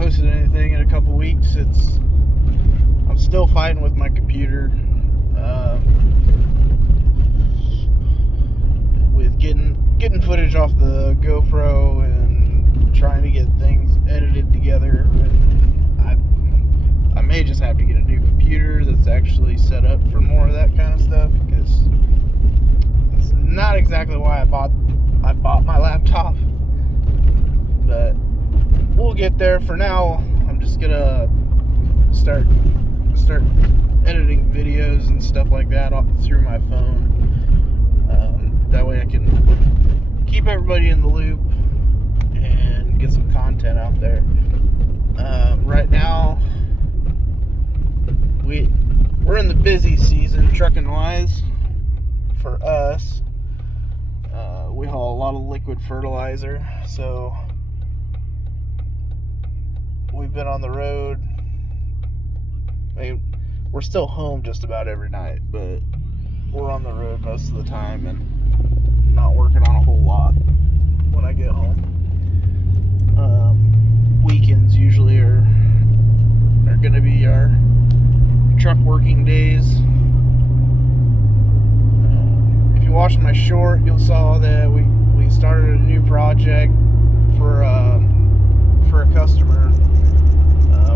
posted anything in a couple weeks. I'm still fighting with my computer with getting footage off the GoPro and trying to get things edited together. I may just have to get a new computer that's actually set up for more of that kind of stuff, because it's not exactly why I bought my laptop, but we'll get there. For now, I'm just gonna start editing videos and stuff like that through my phone. That way I can keep everybody in the loop and get some content out there. Right now, we're in the busy season trucking wise for us. We haul a lot of liquid fertilizer, so we've been on the road. I mean, we're still home just about every night, but we're on the road most of the time and not working on a whole lot when I get home. Weekends usually are going to be our truck working days. If you watched my short, you'll saw that we started a new project for a customer.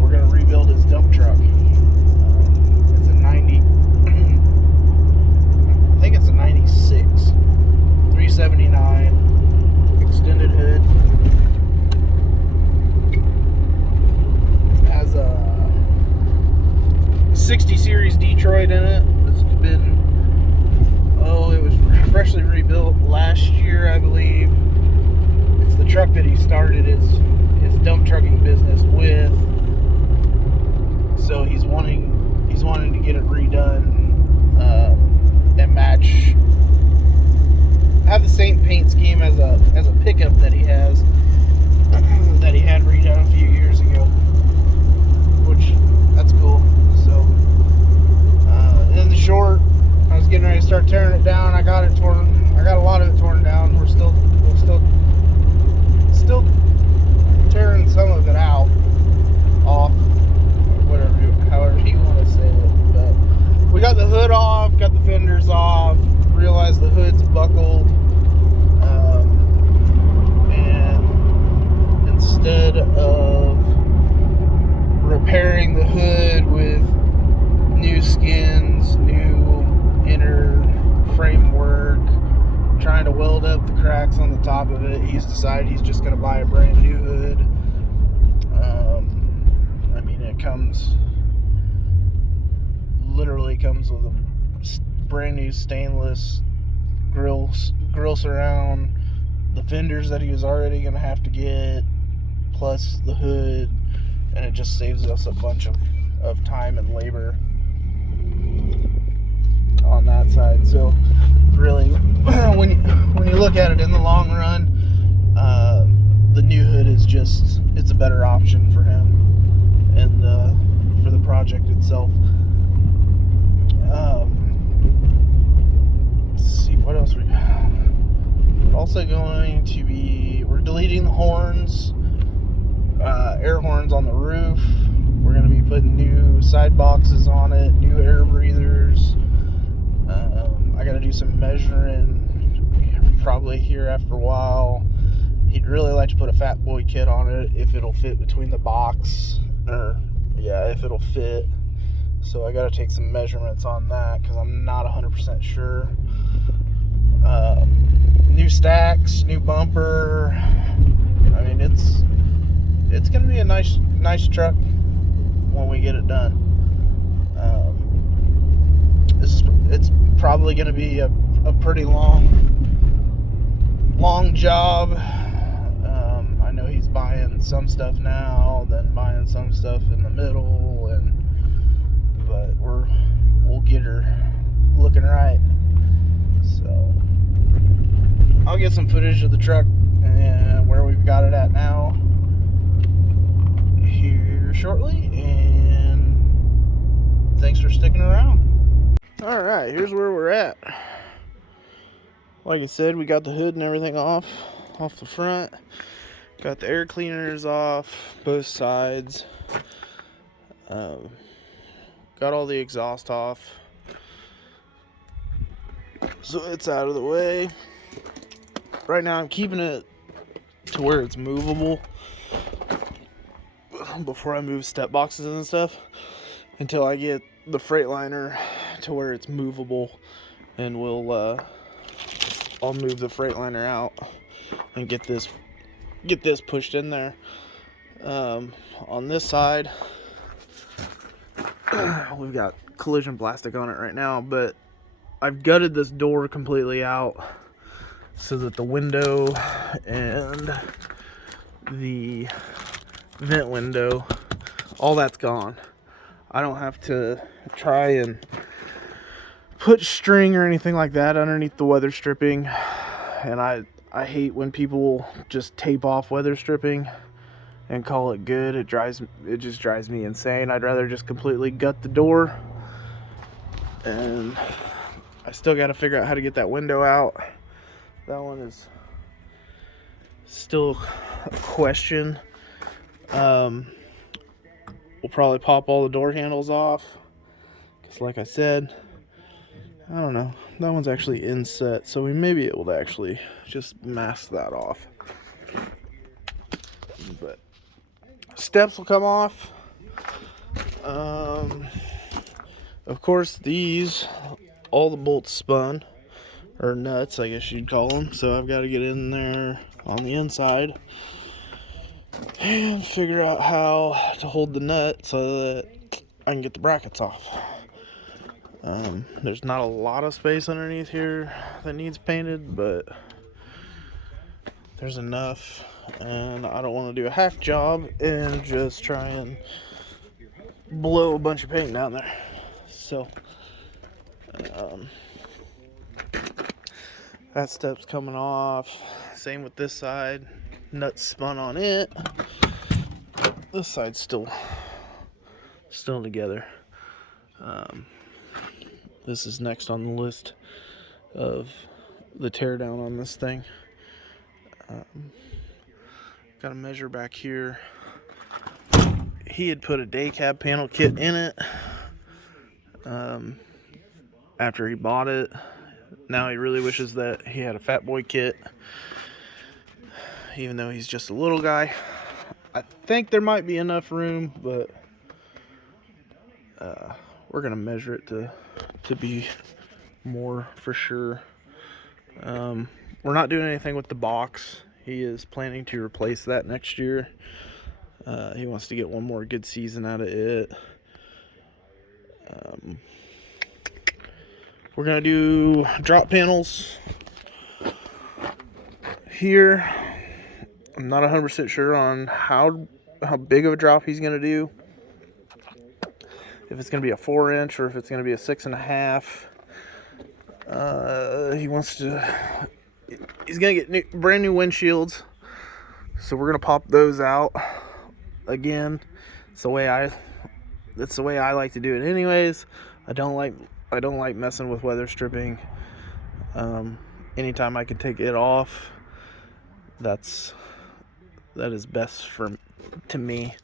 We're going to rebuild his dump truck. It's a 90. I think it's a 96, 379 extended hood. Has a 60 series Detroit in it. It's been, it was freshly rebuilt last year, I believe. It's the truck that he started his dump trucking business with. So he's wanting to get it redone and match, have the same paint scheme as a pickup that he has, that he had redone a few years ago, which that's cool. So in the short, I was getting ready to start tearing it down. I got a lot of it torn down. We're still tearing some of it out off, however you want to say it. But we got the hood off, got the fenders off, realized the hood's buckled, and instead of repairing the hood with new skins, new inner framework, trying to weld up the cracks on the top of it, he's decided he's just going to buy a brand new hood. I mean, it literally comes with a brand new stainless grill surround, the fenders that he was already going to have to get, plus the hood, and it just saves us a bunch of time and labor on that side. So really, when you look at it in the long run, the new hood is it's a better option for him and for the project itself. Let's see what else we're also going to be. We're deleting the horns, air horns on the roof. We're going to be putting new side boxes on it, new air breathers. I got to do some measuring probably here after a while. He'd really like to put a Fat Boy kit on it if it'll fit between the box, if it'll fit. So I got to take some measurements on that because I'm not 100% sure. New stacks, new bumper. I mean, it's gonna be a nice truck when we get it done. It's probably gonna be a pretty long job. I know he's buying some stuff now, then buying some stuff in the middle, but we'll get her looking right. So I'll get some footage of the truck and where we've got it at now here shortly, and thanks for sticking around. Alright, here's where we're at. Like I said, we got the hood and everything off the front. Got the air cleaners off both sides. Got all the exhaust off, so it's out of the way. Right now I'm keeping it to where it's movable before I move step boxes and stuff, until I get the Freightliner to where it's movable, and I'll move the Freightliner out and get this pushed in there. On this side, we've got collision plastic on it right now, but I've gutted this door completely out so that the window and the vent window, all that's gone. I don't have to try and put string or anything like that underneath the weather stripping, and I hate when people just tape off weather stripping and call it good. It just drives me insane. I'd rather just completely gut the door, and I still got to figure out how to get that window out. That one is still a question. We'll probably pop all the door handles off, because like I said, I don't know, that one's actually inset, so we may be able to actually just mask that off. But steps will come off. Of course, all the bolts spun, or nuts I guess you'd call them, so I've got to get in there on the inside and figure out how to hold the nut so that I can get the brackets off. There's not a lot of space underneath here that needs painted, but there's enough, and I don't want to do a hack job and just try and blow a bunch of paint down there. So that step's coming off. Same with this side. Nuts spun on it. This side's still together. This is next on the list of the teardown on this thing. Got to measure back here. He had put a day cab panel kit in it after he bought it. Now he really wishes that he had a Fat Boy kit, even though he's just a little guy. I think there might be enough room, but we're gonna measure it to be more for sure. We're not doing anything with the box. He is planning to replace that next year. He wants to get one more good season out of it. We're gonna do drop panels here. I'm not 100% sure on how big of a drop he's gonna do. If it's gonna be a 4-inch or if it's gonna be a 6.5. He's gonna get brand new windshields, so we're gonna pop those out again. That's the way I like to do it anyways. I don't like messing with weather stripping. Anytime I can take it off, that is best to me.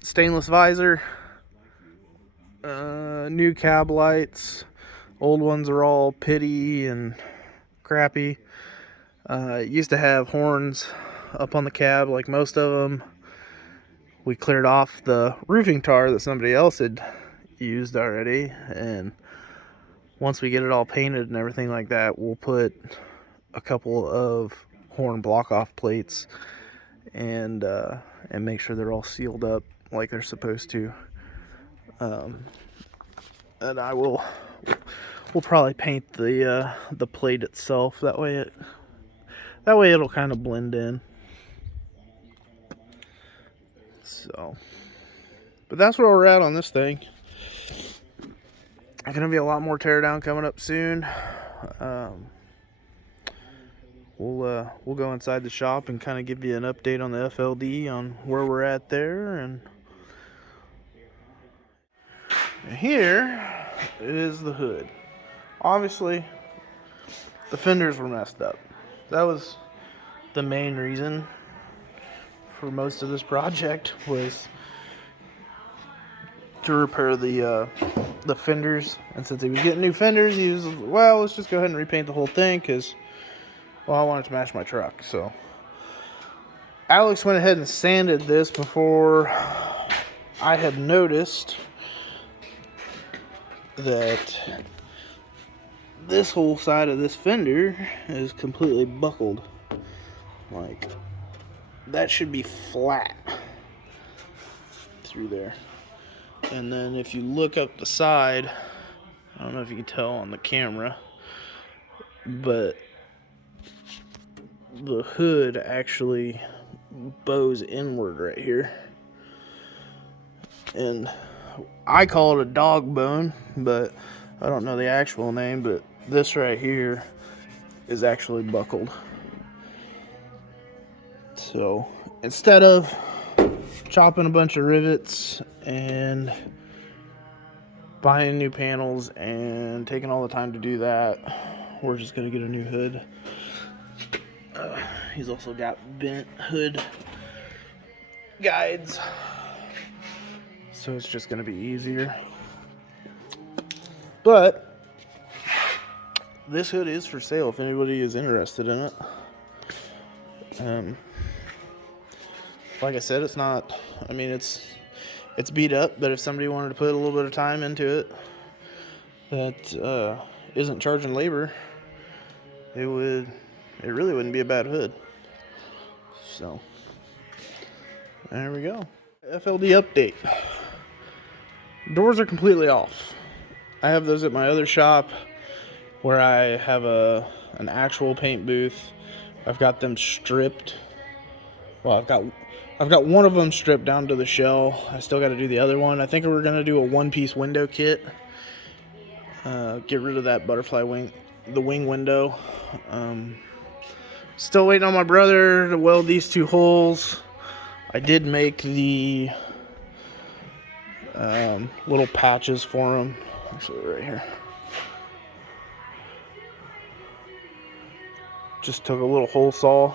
Stainless visor, new cab lights. Old ones are all pitty and crappy. Used to have horns up on the cab like most of them. We cleared off the roofing tar that somebody else had used already, and once we get it all painted and everything like that, we'll put a couple of horn block off plates and make sure they're all sealed up like they're supposed to. And we'll probably paint the plate itself. That way it'll kind of blend in. So, but that's where we're at on this thing. There's gonna be a lot more teardown coming up soon. We'll go inside the shop and kind of give you an update on the FLD on where we're at there. And here is the hood. Obviously, the fenders were messed up. That was the main reason for most of this project was to repair the fenders. And since he was getting new fenders, he was, well, let's just go ahead and repaint the whole thing because, well, I wanted to match my truck. So Alex went ahead and sanded this before I had noticed that this whole side of this fender is completely buckled. Like, that should be flat through there. And then if you look up the side, I don't know if you can tell on the camera, but the hood actually bows inward right here. And I call it a dog bone, but I don't know the actual name, but this right here is actually buckled. So instead of chopping a bunch of rivets and buying new panels and taking all the time to do that, we're just gonna get a new hood. He's also got bent hood guides, so it's just gonna be easier. But this hood is for sale if anybody is interested in it. Like I said, it's not, I mean, it's beat up, but if somebody wanted to put a little bit of time into it that isn't charging labor, it really wouldn't be a bad hood. So there we go. FLD update. Doors are completely off. I have those at my other shop where I have an actual paint booth. I've got them stripped. Well, I've got one of them stripped down to the shell. I still got to do the other one. I think we're gonna do a one-piece window kit. Get rid of that butterfly wing, the wing window. Still waiting on my brother to weld these two holes. I did make the little patches for him. Actually, right here. Just took a little hole saw,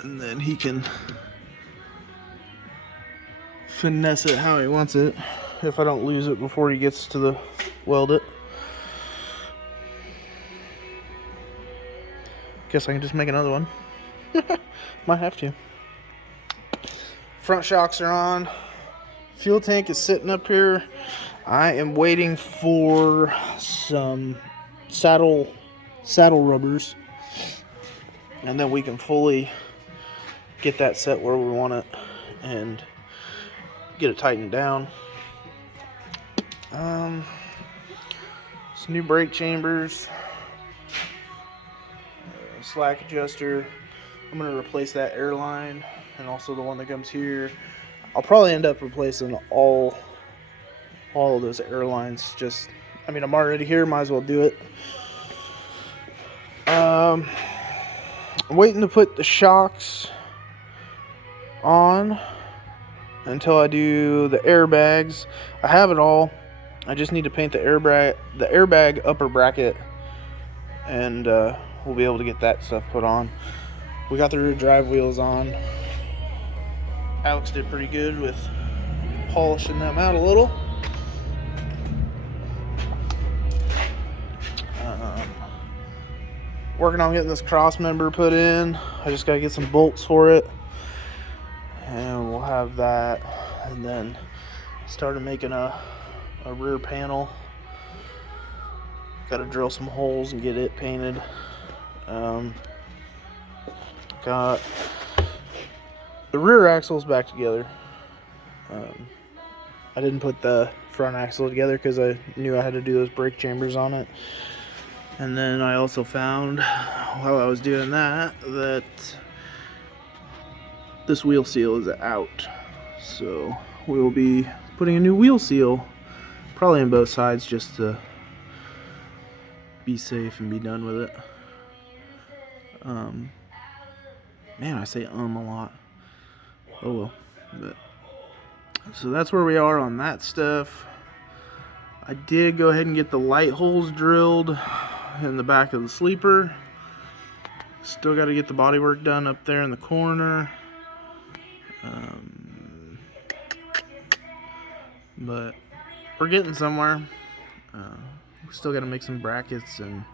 and then he can finesse it how he wants it if I don't lose it before he gets to the weld it. Guess I can just make another one. Might have to. Front shocks are on. Fuel tank is sitting up here. I am waiting for some saddle rubbers, and then we can fully get that set where we want it and get it tightened down. Some new brake chambers, slack adjuster. I'm going to replace that air line and also the one that comes here. I'll probably end up replacing all of those air lines. Just, I mean, I'm already here, might as well do it. I'm waiting to put the shocks on until I do the airbags. I have it all. I just need to paint the airbag upper bracket, and we'll be able to get that stuff put on. We got the rear drive wheels on. Alex did pretty good with polishing them out a little. Working on getting this cross member put in. I just gotta get some bolts for it, and we'll have that. And then started making a rear panel. Got to drill some holes and get it painted. Got the rear axles back together. I didn't put the front axle together because I knew I had to do those brake chambers on it. And then I also found, while I was doing that this wheel seal is out. So we will be putting a new wheel seal, probably on both sides, just to be safe and be done with it. Man, I say a lot. Oh well. But so that's where we are on that stuff. I did go ahead and get the light holes drilled in the back of the sleeper. Still got to get the bodywork done up there in the corner. But we're getting somewhere. We still got to make some brackets and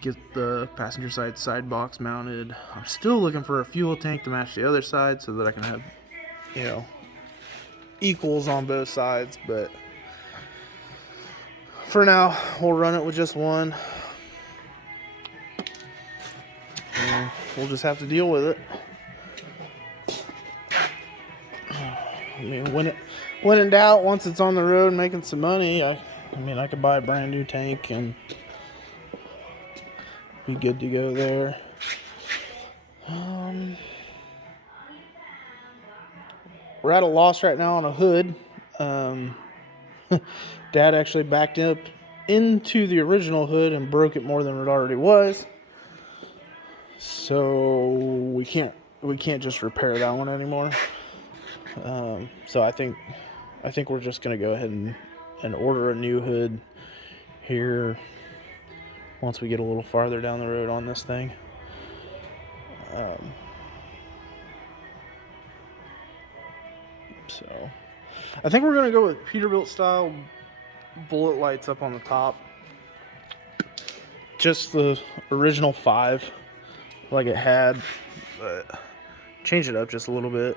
get the passenger side box mounted. I'm still looking for a fuel tank to match the other side so that I can have, you know, equals on both sides. But for now, we'll run it with just one. And we'll just have to deal with it. I mean, when in doubt, once it's on the road making some money, I could buy a brand new tank and be good to go there. We're at a loss right now on a hood. Dad actually backed up into the original hood and broke it more than it already was. So we can't just repair that one anymore. So I think we're just gonna go ahead and order a new hood here once we get a little farther down the road on this thing. So I think we're gonna go with Peterbilt style bullet lights up on the top. Just the original 5 like it had, but change it up just a little bit.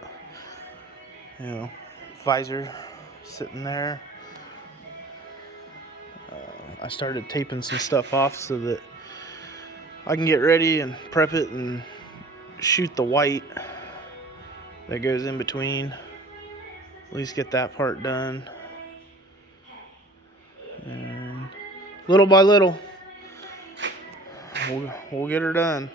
You know, visor sitting there. I started taping some stuff off so that I can get ready and prep it and shoot the white that goes in between. At least get that part done. And little by little, we'll get her done.